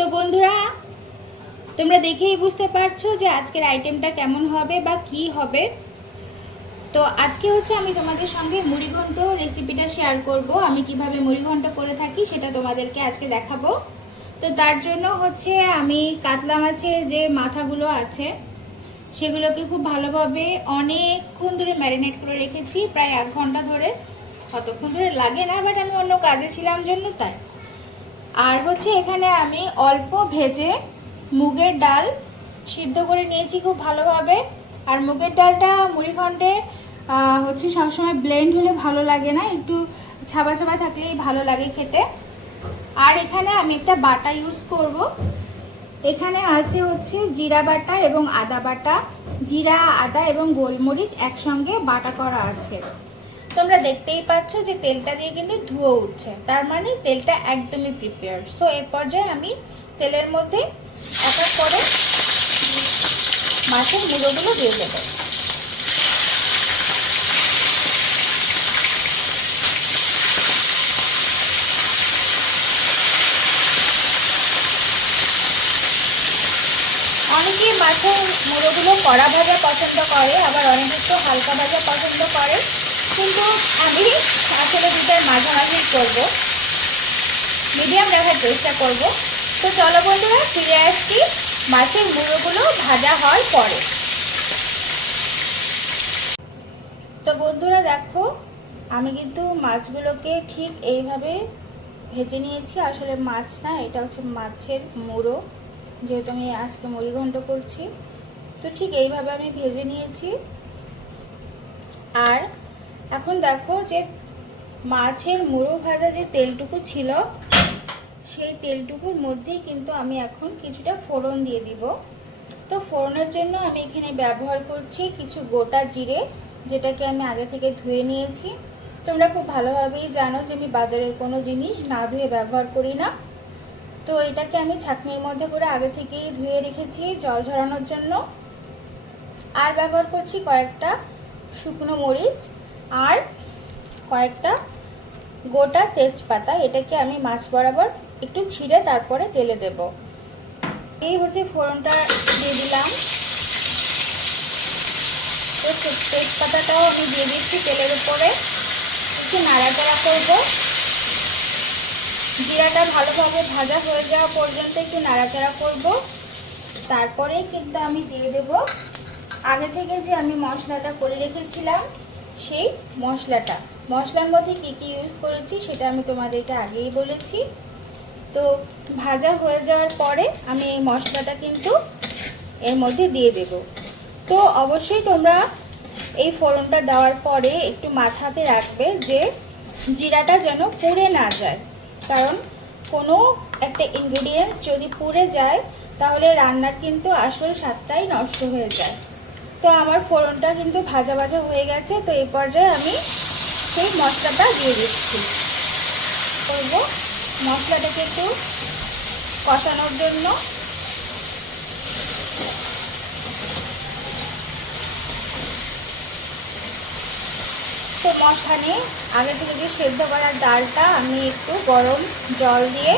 তো বন্ধুরা, তোমরা দেখেই বুঝতে পারছ যে আজকের আইটেমটা কেমন হবে বা কি হবে। তো আজকে হচ্ছে আমি তোমাদের সঙ্গে মুড়িঘণ্ট রেসিপিটা শেয়ার করব। আমি কীভাবে মুড়িঘণ্ট করে থাকি সেটা তোমাদেরকে আজকে দেখাবো। তো তার জন্য হচ্ছে আমি কাতলা মাছের যে মাথাগুলো আছে, সেগুলোকে খুব ভালোভাবে অনেকক্ষণ ধরে ম্যারিনেট করে রেখেছি, প্রায় এক ঘণ্টা ধরে। কতক্ষণ ধরে লাগে না বাট আমি অন্য কাজে ছিলাম জন্য, তাই। আর হচ্ছে এখানে আমি অল্প ভেজে মুগের ডাল সিদ্ধ করে নিয়েছি খুব ভালোভাবে। আর মুগের ডালটা আহ, হচ্ছে সবসময় ব্লেন্ড হলে ভালো লাগে না একটু ছাবা ছাবা থাকলেই ভালো লাগে খেতে। আর এখানে আমি একটা বাটা ইউজ করব। এখানে আছে হচ্ছে জিরা বাটা এবং আদা বাটা। জিরা আদা এবং গোলমরিচ একসঙ্গে বাটা করা আছে। তোমরা দেখতেই পাচ্ছ যে তেলটা দিয়ে কিন্তু ধুয়ো উঠছে। তার মানে তেলটা একদমই প্রিপেয়ার সো এ পর্যায়ে আমি তেলের মধ্যে এক করে মাছের মুড়োগুলো দিয়ে দেবো। অনেকেই মাছের মুড়োগুলো কড়া ভাজা পছন্দ করে, আবার অনেকে একটু হালকা ভাজা পছন্দ করে। কিন্তু আমি আসলে দুটার মাঝামাঝি করব। মিডিয়াম রাখার চেষ্টা করব। তো চলো বন্ধুরা, ফিরে আসছি। মাছের মুড়োগুলো ভাজা হওয়ার পরে। তো বন্ধুরা, দেখো, আমি কিন্তু মাছগুলোকে ঠিক এইভাবে ভেজে নিয়েছি। আসলে মাছ না, এটা হচ্ছে মাছের মুড়ো, যেহেতু আমি আজকে মুড়িঘণ্ট করছি। তো ঠিক এইভাবে আমি ভেজে নিয়েছি। আর এখন দেখো যে মাছের মুড়ো ভাজা যে তেলটুকু ছিল, সেই তেলটুকুর মধ্যেই কিন্তু আমি এখন কিছুটা ফোড়ন দিয়ে দিব। তো ফোড়নের জন্য আমি এখানে ব্যবহার করছি কিছু গোটা জিরে, যেটাকে আমি আগে থেকে ধুয়ে নিয়েছি। তোমরা খুব ভালোভাবেই জানো যে আমি বাজারের কোনো জিনিস না ধুয়ে ব্যবহার করি না। তো এটাকে আমি ছাকনির মধ্যে করে আগে থেকেই ধুয়ে রেখেছি জল ঝরানোর জন্য। আর ব্যবহার করছি কয়েকটা শুকনো মরিচ আর কয়েকটা গোটা তেজপাতা, এটাকে আমি মাছ বরাবর একটু ছিঁড়ে তারপরে তেলে দেব। এই হচ্ছে ফোড়নটা দিয়ে দিলাম। তেজপাতাটাও আমি দিয়ে দিচ্ছি তেলের উপরে। একটু নাড়াচাড়া করব। জিরাটা ভালোভাবে ভাজা হয়ে যাওয়া পর্যন্ত একটু নাড়াচাড়া করব। তারপরে কিন্তু আমি দিয়ে দেব। আগে থেকে যে আমি মশলাটা করে রেখেছিলাম সেই মশলাটা। মশলার মধ্যে কী কী ইউজ করেছি সেটা আমি তোমাদেরকে আগেই বলেছি। তো ভাজা হয়ে যাওয়ার পরে আমি এই মশলাটা কিন্তু এর মধ্যে দিয়ে দেব। তো অবশ্যই তোমরা এই ফোড়নটা দেওয়ার পরে একটু মাথাতে রাখবে যে জিরাটা যেন পুড়ে না যায়। কারণ কোনো একটা ইনগ্রিডিয়েন্টস যদি পুড়ে যায়, তাহলে রান্নার কিন্তু আসল স্বাদটাই নষ্ট হয়ে যায়। তো আমার ফোড়নটা কিন্তু ভাজা ভাজা হয়ে গেছে, তো এই পর্যায়ে আমি সেই মশলাটা দিয়ে দিচ্ছি। করব মশলাটাকে একটু কষানোর জন্য। তো মশানে আগে থেকে যে সেদ্ধ করা ডালটা আমি একটু গরম জল দিয়ে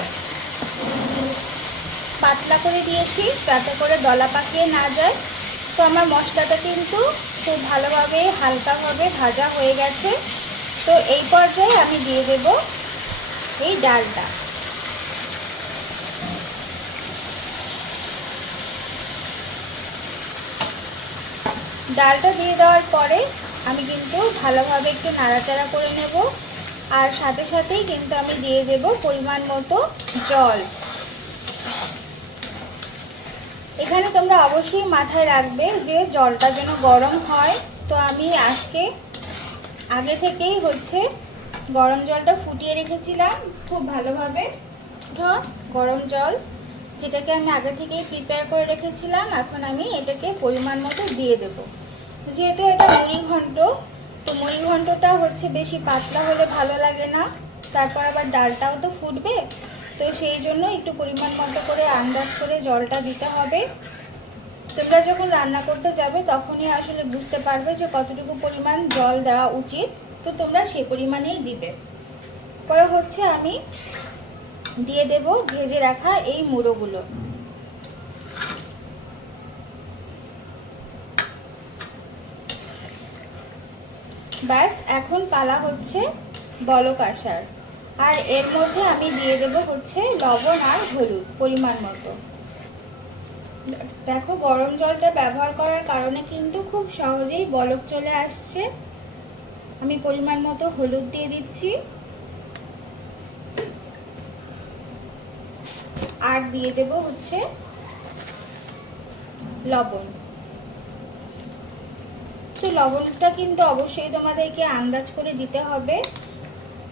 পাতলা করে দিয়েছি, যাতে করে দলা পাকিয়ে না যায়। তো আমার মশলাটা কিন্তু খুব ভালোভাবে হালকাভাবে ভাজা হয়ে গেছে। তো এই পর্যায়ে আমি দিয়ে দেব এই ডালটা। ডালটা দিয়ে দেওয়ার পরে আমি কিন্তু ভালোভাবে একটু নাড়াচাড়া করে নেব। আর সাথে সাথেই কিন্তু আমি দিয়ে দেব পরিমাণ মতো জল। এখানে তোমরা অবশ্যই মাথায় রাখবে যে জলটা যেন গরম হয়। তো আমি আজকে আগে থেকেই হচ্ছে গরম জলটা ফুটিয়ে রেখেছিলাম খুব ভালোভাবে। গরম জল যেটাকে আমি আগে থেকেই প্রিপেয়ার করে রেখেছিলাম, এখন আমি এটাকে পরিমাণ মতো দিয়ে দেবো। যেহেতু এটা মুড়ি ঘন্ট, তো মুড়ি ঘন্টটা হচ্ছে বেশি পাতলা হলে ভালো লাগে না। তারপর আবার ডালটাও তো ফুটবে তো সেই জন্য একটু পরিমাণ মতো করে আন্দাজ করে জলটা দিতে হবে। তোমরা যখন রান্না করতে যাবে তখনই আসলে বুঝতে পারবে যে কতটুকু পরিমাণ জল দেওয়া উচিত। তো তোমরা সেই পরিমাণেই দিবে। পরে হচ্ছে আমি দিয়ে দেব ভেজে রাখা এই মুড়োগুলো। ব্যাস, এখন পালা হচ্ছে বলক আসার। আর এর মধ্যে আমি দিয়ে দেব হচ্ছে লবণ আর হলুদ, পরিমাণ মতো। দেখো, গরম জলটা ব্যবহার করার কারণে কিন্তু খুব সহজেই বলক চলে আসছে। আমি পরিমাণ মতো হলুদ দিয়ে দিচ্ছি। আর দিয়ে দেব হচ্ছে লবণ। তো লবণটা কিন্তু অবশ্যই তোমাদেরকে আন্দাজ করে দিতে হবে।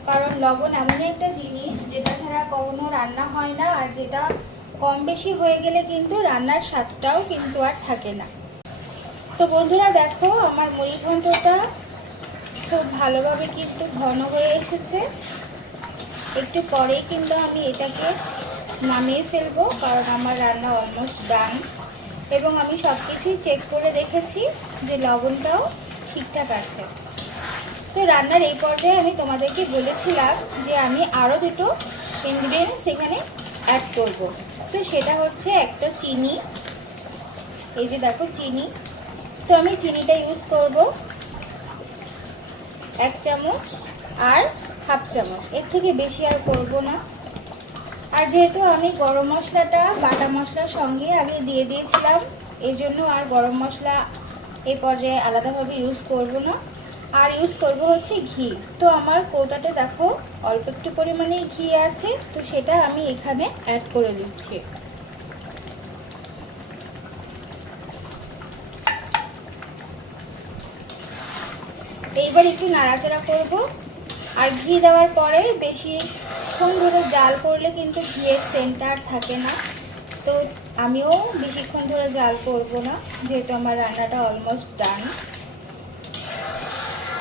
কারণ লবণ এমনই একটা জিনিস যেটা ছাড়া কখনো রান্না হয় না আর যেটা কম বেশি হয়ে গেলে কিন্তু রান্নার স্বাদটাও কিন্তু আর থাকে না। তো বন্ধুরা দেখো আমার মুড়ি ঘন্টটা খুব ভালোভাবে কিন্তু ঘন হয়ে এসেছে। একটু পরেই কিন্তু আমি এটাকে নামিয়ে ফেলব কারণ আমার রান্না অলমোস্ট ডান এবং আমি সব কিছুই চেক করে দেখেছি যে লবণটাও ঠিকঠাক আছে। তো রান্নার এই পর্যায়ে আমি তোমাদেরকে বলেছিলাম যে আমি আরও দুটো ইনগ্রিডিয়েন্টস এখানে অ্যাড করব। তো সেটা হচ্ছে একটা চিনি, এই যে দেখো চিনি। তো আমি চিনিটা ইউজ করব এক চামচ আর হাফ চামচ। এর থেকে বেশি আর করব না। আর যেহেতু আমি গরম মশলাটা, বাটা মশলার সঙ্গে আগে দিয়ে দিয়েছিলাম এই জন্য আর গরম মশলা এই পর্যায়ে আলাদাভাবে ইউজ করব না। আর ইউজ করব হচ্ছে ঘি। তো আমার কৌটাতে দেখো অল্প একটু পরিমাণে ঘি আছে, তো সেটা আমি এখানে অ্যাড করে দিচ্ছি। এইবার একটু নাড়াচাড়া করব। আর ঘি দেওয়ার পরে বেশিক্ষণ ধরে জাল করলে কিন্তু ঘিয়ের সেন্টার থাকে না। তো আমিও বেশিক্ষণ ধরে জাল করব না, যেহেতু আমার রান্নাটা অলমোস্ট ডান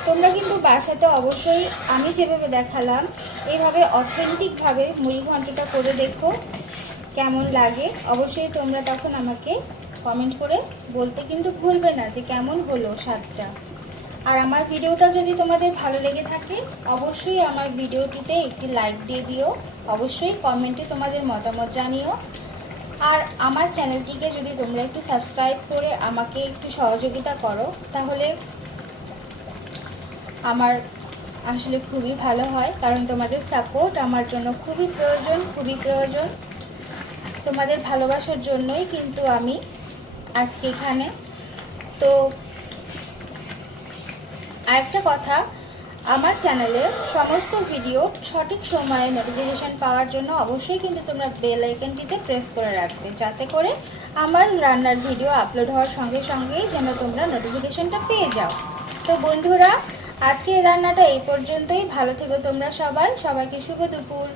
তোমরা কিন্তু বাসাতে অবশ্যই আমি যেভাবে দেখালাম, এইভাবে অথেন্টিকভাবে মুড়ি ঘন্টটা করে দেখো, কেমন লাগে। অবশ্যই তোমরা তখন আমাকে কমেন্ট করে বলতে কিন্তু ভুলবে না যে কেমন হলো স্বাদটা। আর আমার ভিডিওটা যদি তোমাদের ভালো লেগে থাকে, অবশ্যই আমার ভিডিওটিতে একটি লাইক দিয়ে দিও। অবশ্যই কমেন্টে তোমাদের মতামত জানিও। আর আমার চ্যানেলটিকে যদি তোমরা একটু সাবস্ক্রাইব করে আমাকে একটু সহযোগিতা করো, তাহলে আমার আসলে খুবই ভালো হয়, কারণ তোমাদের সাপোর্ট আমার জন্য খুবই প্রয়োজন খুবই প্রয়োজন। তোমাদের ভালোবাসার জন্যই কিন্তু আমি আজকে এখানে। তো আরেকটা কথা, আমার চ্যানেলে সমস্ত ভিডিও সঠিক সময়ে নোটিফিকেশান পাওয়ার জন্য অবশ্যই কিন্তু তোমরা বেল আইকনটিতে প্রেস করে রাখবে, যাতে করে আমার রান্নার ভিডিও আপলোড হওয়ার সঙ্গে সঙ্গেই যেন তোমরা নোটিফিকেশানটা পেয়ে যাও। তো বন্ধুরা আজকে এই রান্নাটা এই পর্যন্তই। ভালো থেকো তোমরা সবাই। সবাইকে শুভ দুপুর।